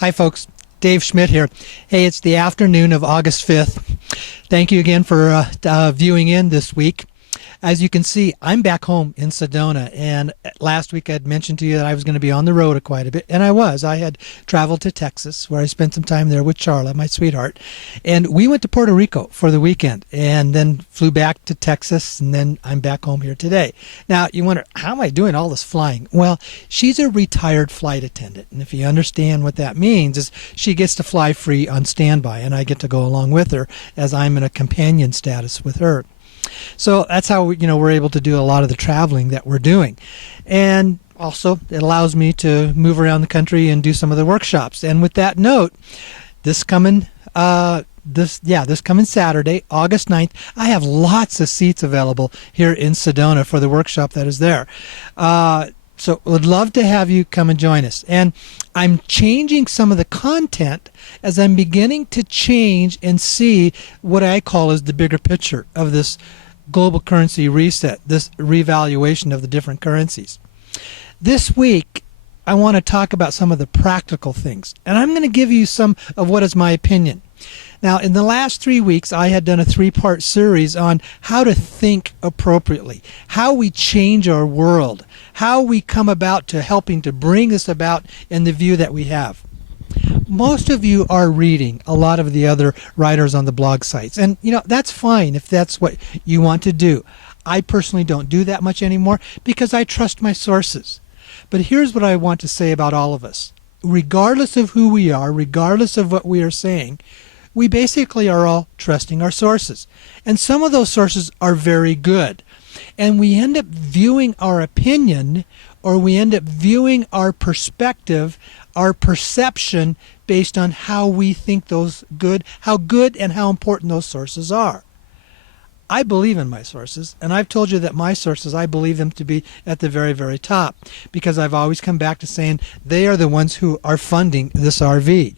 Hi, folks. Dave Schmidt here. Hey, it's the afternoon of August 5th. Thank you again for viewing in this week. As you can see, I'm back home in Sedona, and last week I had mentioned to you that I was going to be on the road quite a bit, and I was. I had traveled to Texas, where I spent some time there with Charla, my sweetheart, and we went to Puerto Rico for the weekend, and then flew back to Texas, and then I'm back home here today. Now, you wonder, how am I doing all this flying? Well, she's a retired flight attendant, and if you understand what that means, is she gets to fly free on standby, and I get to go along with her as I'm in a companion status with her. So that's how we're able to do a lot of the traveling that we're doing. And also it allows me to move around the country and do some of the workshops. And with that note, this coming Saturday, August 9th, I have lots of seats available here in Sedona for the workshop that is there. So would love to have you come and join us. And I'm changing some of the content as I'm beginning to change and see what I call as the bigger picture of this global currency reset, this revaluation of the different currencies. This week, I want to talk about some of the practical things. And I'm going to give you some of what is my opinion. Now, in the last 3 weeks, I had done a 3-part series on how to think appropriately, how we change our world, how we come about to helping to bring this about in the view that we have. Most of you are reading a lot of the other writers on the blog sites, and that's fine if that's what you want to do. I personally don't do that much anymore because I trust my sources. But here's what I want to say about all of us. Regardless of who we are, regardless of what we are saying, we basically are all trusting our sources. And some of those sources are very good. And we end up viewing our opinion, or we end up viewing our perspective, our perception, based on how we think how good and how important those sources are. I believe in my sources, and I've told you that my sources, I believe them to be at the very, very top, because I've always come back to saying they are the ones who are funding this RV.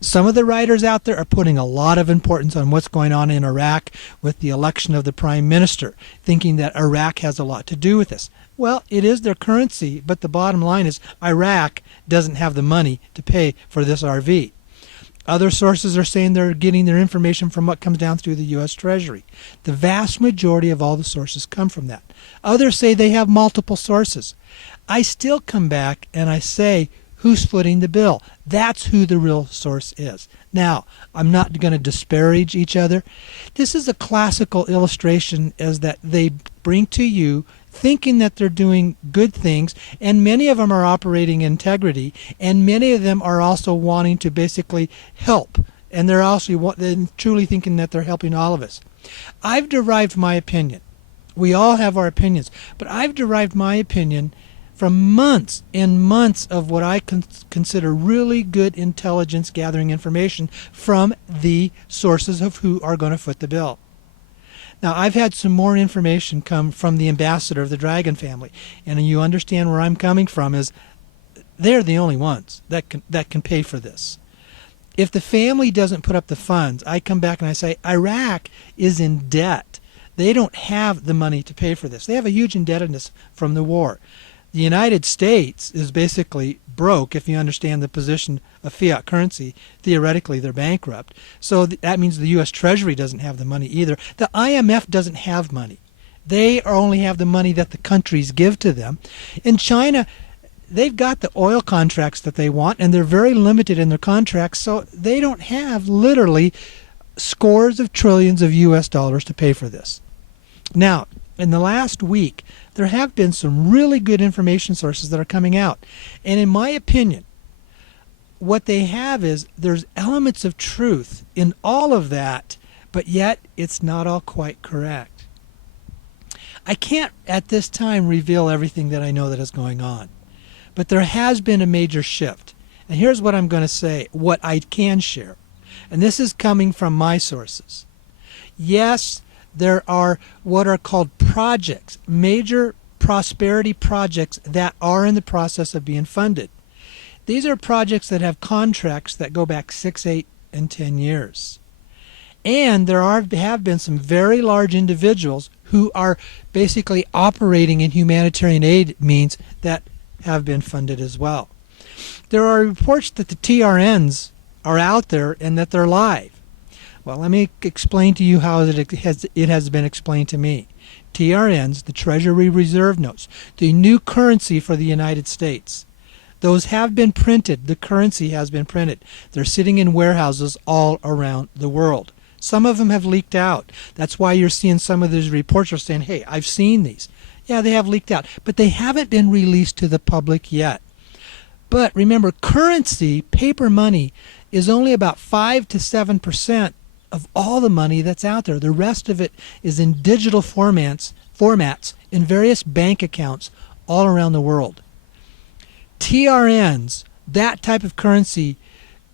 Some of the writers out there are putting a lot of importance on what's going on in Iraq with the election of the prime minister, thinking that Iraq has a lot to do with this. Well, it is their currency, but the bottom line is Iraq doesn't have the money to pay for this RV. Other sources are saying they're getting their information from what comes down through the U.S. Treasury. The vast majority of all the sources come from that. Others say they have multiple sources. I still come back and I say, who's footing the bill? That's who the real source is. Now, I'm not going to disparage each other. This is a classical illustration as that they bring to you thinking that they're doing good things, and many of them are operating integrity, and many of them are also wanting to basically help, and they're also truly thinking that they're helping all of us. I've derived my opinion. We all have our opinions, but I've derived my opinion from months and months of what I consider really good intelligence gathering information from the sources of who are going to foot the bill. Now, I've had some more information come from the ambassador of the Dragon family, and you understand where I'm coming from is they're the only ones that can pay for this. If the family doesn't put up the funds, I come back and I say, Iraq is in debt. They don't have the money to pay for this. They have a huge indebtedness from the war. The United States is basically broke, if you understand the position of fiat currency. Theoretically, they're bankrupt. So that means the U.S. Treasury doesn't have the money either. The IMF doesn't have money. They only have the money that the countries give to them. In China, they've got the oil contracts that they want, and they're very limited in their contracts, so they don't have literally scores of trillions of U.S. dollars to pay for this. Now, in the last week, there have been some really good information sources that are coming out. And in my opinion, what they have is there's elements of truth in all of that, but yet it's not all quite correct. I can't at this time reveal everything that I know that is going on, but there has been a major shift. And here's what I'm going to say, what I can share. And this is coming from my sources. Yes, there are what are called projects, major prosperity projects that are in the process of being funded. These are projects that have contracts that go back 6, 8, and 10 years. And there have been some very large individuals who are basically operating in humanitarian aid means that have been funded as well. There are reports that the TRNs are out there and that they're live. Well, let me explain to you how it has been explained to me. TRNs, the Treasury Reserve Notes, the new currency for the United States. Those have been printed. The currency has been printed. They're sitting in warehouses all around the world. Some of them have leaked out. That's why you're seeing some of these reports are saying, hey, I've seen these. Yeah, they have leaked out, but they haven't been released to the public yet. But remember, currency, paper money, is only about 5 to 7% of all the money that's out there. The rest of it is in digital formats in various bank accounts all around the world. TRNs, that type of currency,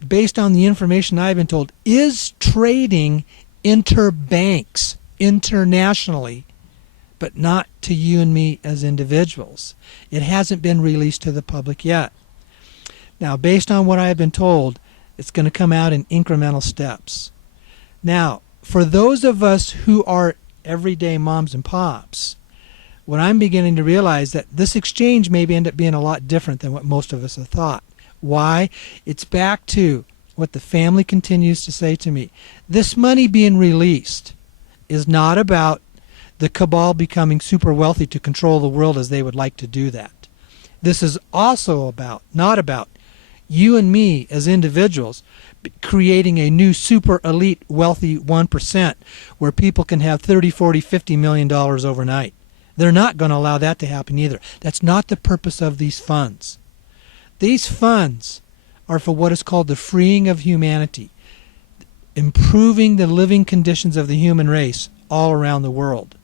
based on the information I've been told, is trading interbanks internationally, but not to you and me as individuals. It hasn't been released to the public yet. Now, based on what I've been told, it's going to come out in incremental steps. Now, for those of us who are everyday moms and pops, what I'm beginning to realize that this exchange may end up being a lot different than what most of us have thought. Why? It's back to what the family continues to say to me. This money being released is not about the cabal becoming super wealthy to control the world as they would like to do that. This is also not about you and me as individuals creating a new super elite wealthy 1% where people can have 30, 40, $50 million overnight. They're not going to allow that to happen either. That's not the purpose of these funds. These funds are for what is called the freeing of humanity, improving the living conditions of the human race all around the world.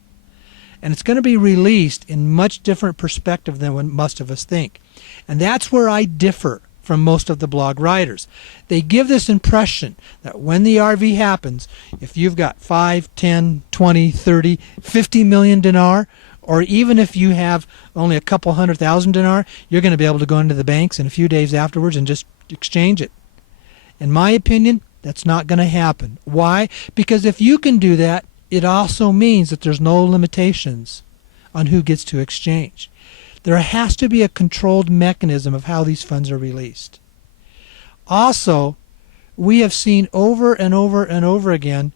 And it's going to be released in much different perspective than what most of us think. And that's where I differ from most of the blog writers. They give this impression that when the RV happens, if you've got 5, 10, 20, 30, 50 million dinar, or even if you have only a couple 100,000 dinar, you're going to be able to go into the banks in a few days afterwards and just exchange it. In my opinion, that's not going to happen. Why? Because if you can do that, it also means that there's no limitations on who gets to exchange. There has to be a controlled mechanism of how these funds are released. Also, we have seen over and over and over again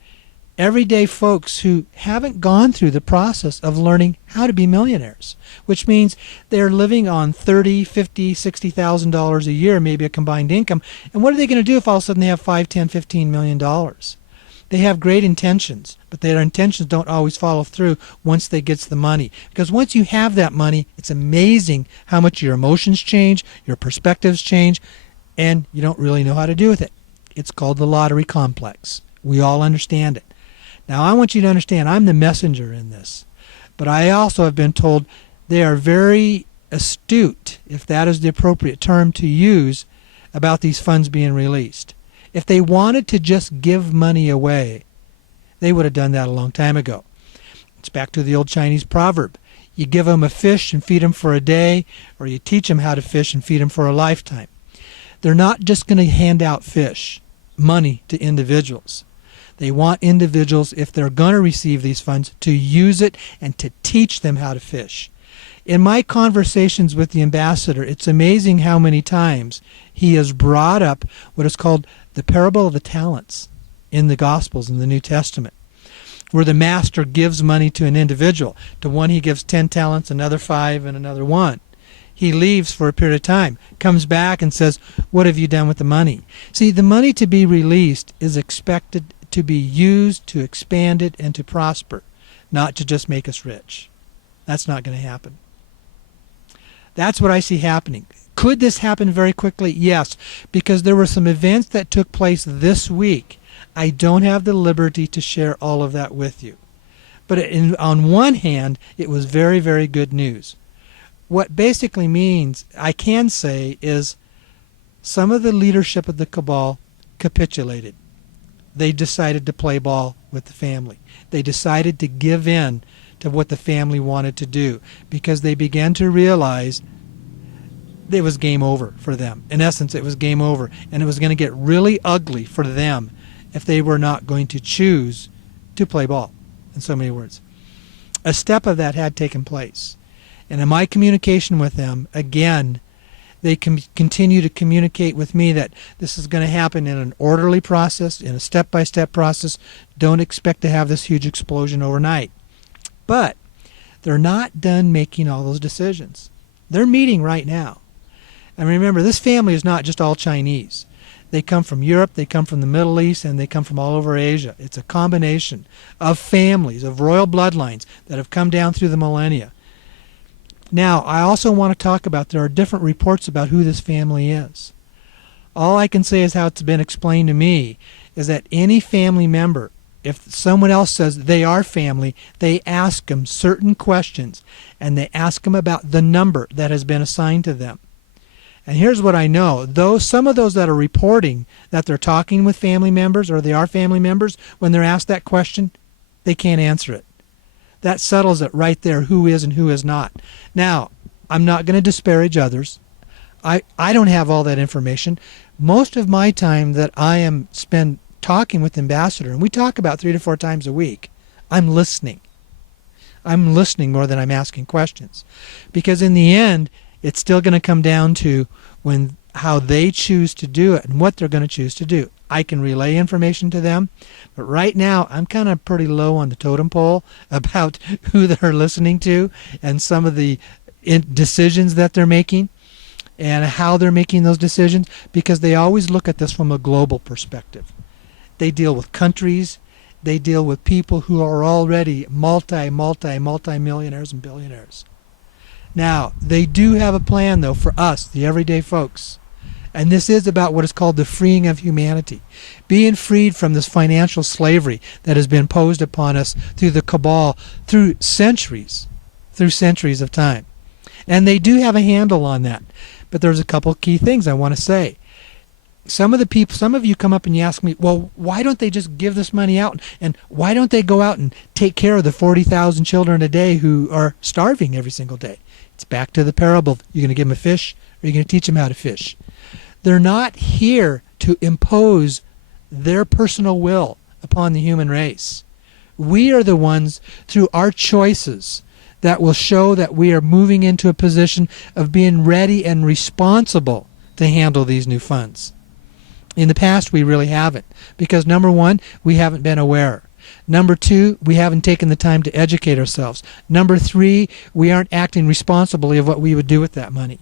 everyday folks who haven't gone through the process of learning how to be millionaires, which means they're living on $30,000, $50,000, $60,000 a year, maybe a combined income. And what are they going to do if all of a sudden they have $5, $10, $15 million? They have great intentions, but their intentions don't always follow through once they get the money. Because once you have that money, it's amazing how much your emotions change, your perspectives change, and you don't really know how to do with it. It's called the lottery complex. We all understand it. Now, I want you to understand, I'm the messenger in this. But I also have been told they are very astute, if that is the appropriate term to use, about these funds being released. If they wanted to just give money away, they would have done that a long time ago. It's back to the old Chinese proverb. You give them a fish and feed them for a day, or you teach them how to fish and feed them for a lifetime. They're not just going to hand out money to individuals. They want individuals, if they're going to receive these funds, to use it and to teach them how to fish. In my conversations with the ambassador, it's amazing how many times he has brought up what is called the parable of the talents in the Gospels in the New Testament, where the master gives money to an individual. To one he gives 10 talents, another 5, and another 1. He leaves for a period of time, comes back and says, what have you done with the money? See, the money to be released is expected to be used to expand it and to prosper, not to just make us rich. That's not going to happen. That's what I see happening. Could this happen very quickly? Yes, because there were some events that took place this week. I don't have the liberty to share all of that with you. But on one hand, it was very, very good news. What basically means, I can say, is some of the leadership of the cabal capitulated. They decided to play ball with the family. They decided to give in to what the family wanted to do because they began to realize it was game over for them. In essence, it was game over, and it was going to get really ugly for them if they were not going to choose to play ball, in so many words. A step of that had taken place. And in my communication with them, again, They can continue to communicate with me that this is going to happen in an orderly process, in a step-by-step process. Don't expect to have this huge explosion overnight. But they're not done making all those decisions. They're meeting right now. And remember, this family is not just all Chinese. They come from Europe, they come from the Middle East, and they come from all over Asia. It's a combination of families, of royal bloodlines that have come down through the millennia. Now, I also want to talk about, there are different reports about who this family is. All I can say is how it's been explained to me is that any family member, if someone else says they are family, they ask them certain questions, and they ask them about the number that has been assigned to them. And here's what I know. Some of those that are reporting that they're talking with family members or they are family members, when they're asked that question, they can't answer it. That settles it right there, who is and who is not. Now, I'm not going to disparage others. I don't have all that information. Most of my time that I am spend talking with Ambassador, and we talk about 3 to 4 times a week, I'm listening. I'm listening more than I'm asking questions. Because in the end, it's still going to come down to how they choose to do it and what they're going to choose to do. I can relay information to them, but right now I'm kind of pretty low on the totem pole about who they're listening to and some of the decisions that they're making and how they're making those decisions, because they always look at this from a global perspective. They deal with countries, they deal with people who are already multi-millionaires and billionaires. Now, they do have a plan, though, for us, the everyday folks. And this is about what is called the freeing of humanity, being freed from this financial slavery that has been imposed upon us through the Cabal through centuries of time. And they do have a handle on that. But there's a couple of key things I want to say. Some of you come up and you ask me, well, why don't they just give this money out? And why don't they go out and take care of the 40,000 children a day who are starving every single day? It's back to the parable. You're going to give them a fish, or you're going to teach them how to fish. They're not here to impose their personal will upon the human race. We are the ones, through our choices, that will show that we are moving into a position of being ready and responsible to handle these new funds. In the past, we really haven't, because number one, we haven't been aware. Number two, we haven't taken the time to educate ourselves. Number three, we aren't acting responsibly of what we would do with that money.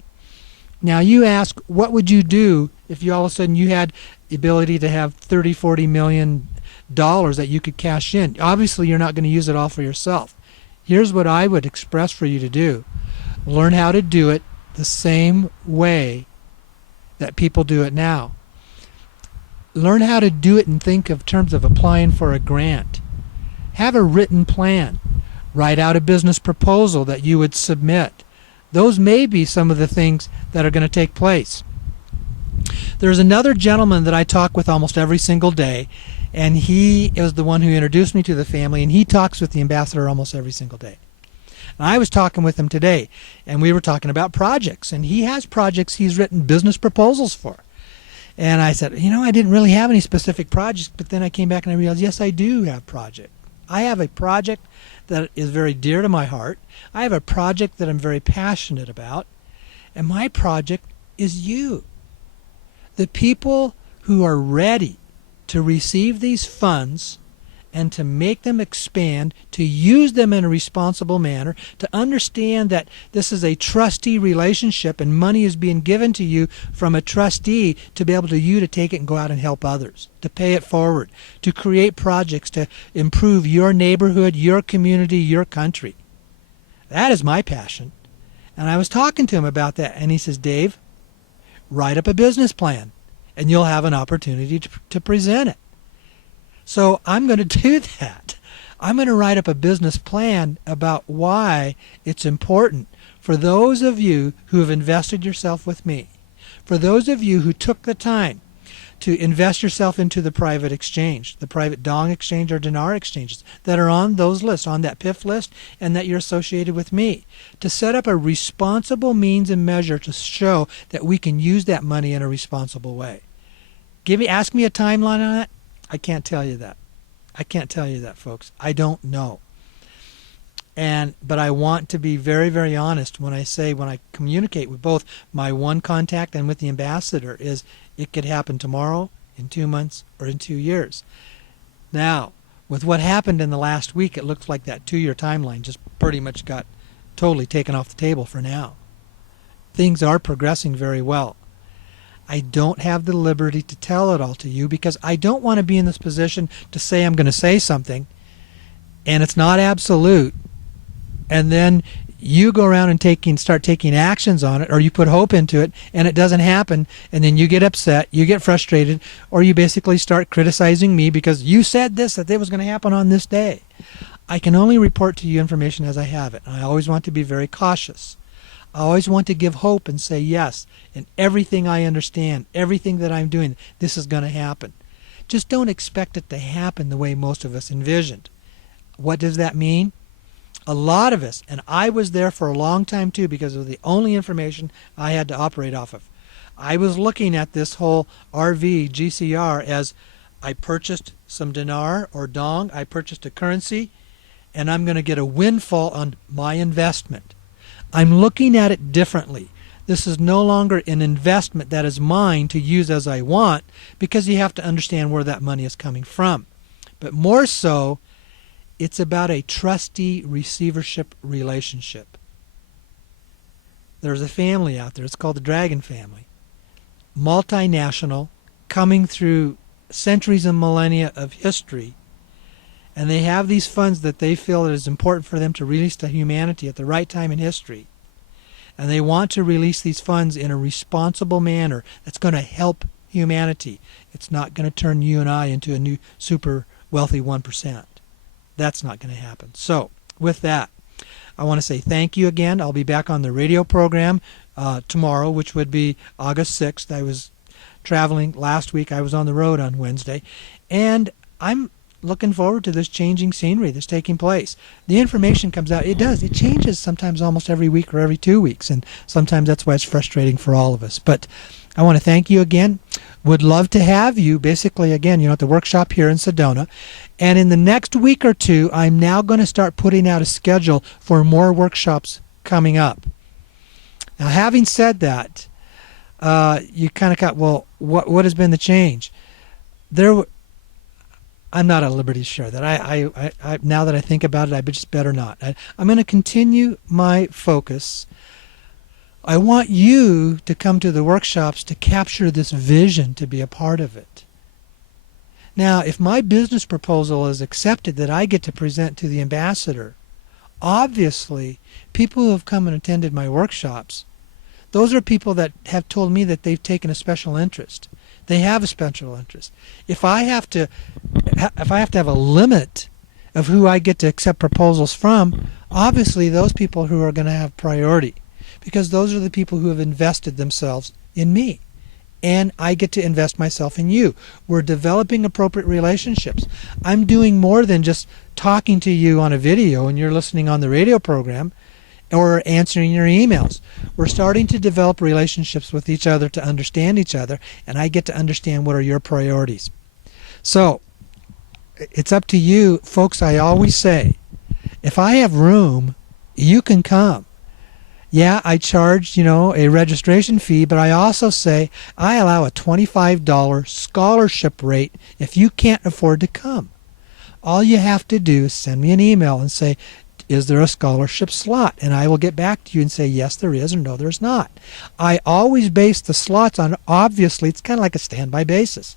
Now you ask, what would you do if you all of a sudden you had the ability to have $30-40 million that you could cash in? Obviously, you're not going to use it all for yourself. Here's what I would express for you to do. Learn how to do it the same way that people do it now. Learn how to do it and think of terms of applying for a grant. Have a written plan. Write out a business proposal that you would submit. Those may be some of the things that are going to take place. There's another gentleman that I talk with almost every single day, and he is the one who introduced me to the family, and he talks with the ambassador almost every single day. And I was talking with him today, and we were talking about projects, and he has projects he's written business proposals for. And I said, I didn't really have any specific projects, but then I came back and I realized, yes, I do have projects. I have a project that is very dear to my heart. I have a project that I'm very passionate about. And my project is you. The people who are ready to receive these funds and to make them expand, to use them in a responsible manner, to understand that this is a trustee relationship and money is being given to you from a trustee to be able to take it and go out and help others, to pay it forward, to create projects to improve your neighborhood, your community, your country. That is my passion. And I was talking to him about that, and he says, Dave, write up a business plan, and you'll have an opportunity to present it. So I'm going to do that. I'm going to write up a business plan about why it's important for those of you who have invested yourself with me, for those of you who took the time to invest yourself into the private exchange, the private dong exchange or dinar exchanges that are on those lists, on that PIF list, and that you're associated with me, to set up a responsible means and measure to show that we can use that money in a responsible way. Ask me a timeline on that. I can't tell you that. I can't tell you that, folks. I don't know. But I want to be very, very honest when I communicate with both my one contact and with the ambassador, is it could happen tomorrow, in 2 months, or in 2 years. Now, with what happened in the last week, it looks like that 2-year timeline just pretty much got totally taken off the table for now. Things are progressing very well. I don't have the liberty to tell it all to you because I don't want to be in this position to say I'm going to say something and it's not absolute, and then you go around and start taking actions on it, or you put hope into it and it doesn't happen, and then you get upset, you get frustrated, or you basically start criticizing me because you said this, that it was going to happen on this day. I can only report to you information as I have it. I always want to be very cautious. I always want to give hope and say yes, in everything I understand, everything that I'm doing, this is going to happen. Just don't expect it to happen the way most of us envisioned. What does that mean? A lot of us, and I was there for a long time too because of the only information I had to operate off of. I was looking at this whole RV GCR as I purchased some dinar or dong, I purchased a currency, and I'm going to get a windfall on my investment. I'm looking at it differently. This is no longer an investment that is mine to use as I want, because you have to understand where that money is coming from. But more so, it's about a trustee receivership relationship. There's a family out there, it's called the Dragon family. Multinational, coming through centuries and millennia of history, and they have these funds that they feel it is important for them to release to humanity at the right time in history. And they want to release these funds in a responsible manner that's going to help humanity. It's not going to turn you and I into a new super wealthy 1%. That's not going to happen. So, with that, I want to say thank you again. I'll be back on the radio program tomorrow, which would be August 6th. I was traveling last week. I was on the road on Wednesday. And I'm looking forward to this changing scenery that's taking place. The information comes out. It does. It changes sometimes almost every week or every 2 weeks. And sometimes that's why it's frustrating for all of us. But I want to thank you again. Would love to have you basically again, at the workshop here in Sedona. And in the next week or two, I'm now going to start putting out a schedule for more workshops coming up. Now, having said that, you kind of got, well, what has been the change? I'm not at liberty to share that. I now that I think about it, I just better not. I'm going to continue my focus. I want you to come to the workshops to capture this vision, to be a part of it. Now, if my business proposal is accepted that I get to present to the ambassador, obviously, people who have come and attended my workshops, those are people that have told me that they've taken a special interest. They have a special interest. If I have to have a limit of who I get to accept proposals from, obviously those people who are going to have priority, because those are the people who have invested themselves in me. And I get to invest myself in you. We're developing appropriate relationships. I'm doing more than just talking to you on a video and you're listening on the radio program or answering your emails. We're starting to develop relationships with each other to understand each other, and I get to understand what are your priorities. So it's up to you. Folks, I always say, if I have room, you can come. Yeah, I charge, a registration fee, but I also say I allow a $25 scholarship rate if you can't afford to come. All you have to do is send me an email and say, is there a scholarship slot? And I will get back to you and say, yes, there is, or no, there's not. I always base the slots on, obviously, it's kind of like a standby basis.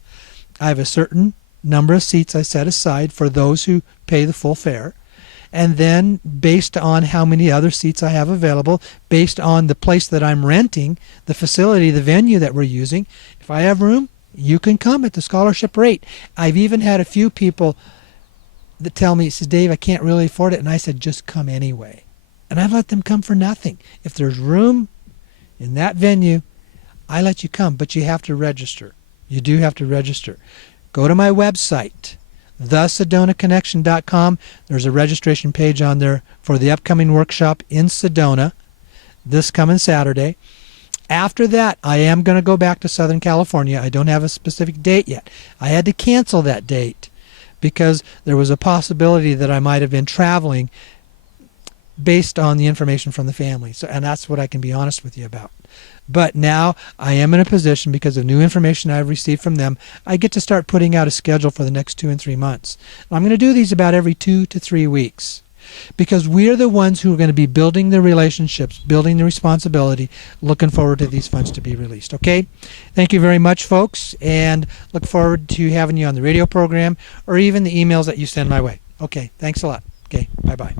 I have a certain number of seats I set aside for those who pay the full fare. And then based on how many other seats I have available, based on the place that I'm renting, the facility, the venue that we're using, if I have room, you can come at the scholarship rate. I've even had a few people that tell me, says, Dave, I can't really afford it. And I said, just come anyway. And I've let them come for nothing. If there's room in that venue, I let you come, but you have to register. You do have to register. Go to my website, thesedonaconnection.com. There's a registration page on there for the upcoming workshop in Sedona this coming Saturday. After that, I am going to go back to Southern California. I don't have a specific date yet. I had to cancel that date because there was a possibility that I might have been traveling based on the information from the family. So, and that's what I can be honest with you about. But now I am in a position, because of new information I've received from them, I get to start putting out a schedule for the next 2 and 3 months. And I'm going to do these about every 2 to 3 weeks, because we're the ones who are going to be building the relationships, building the responsibility, looking forward to these funds to be released. Okay? Thank you very much, folks, and look forward to having you on the radio program or even the emails that you send my way. Okay, thanks a lot. Okay, bye-bye.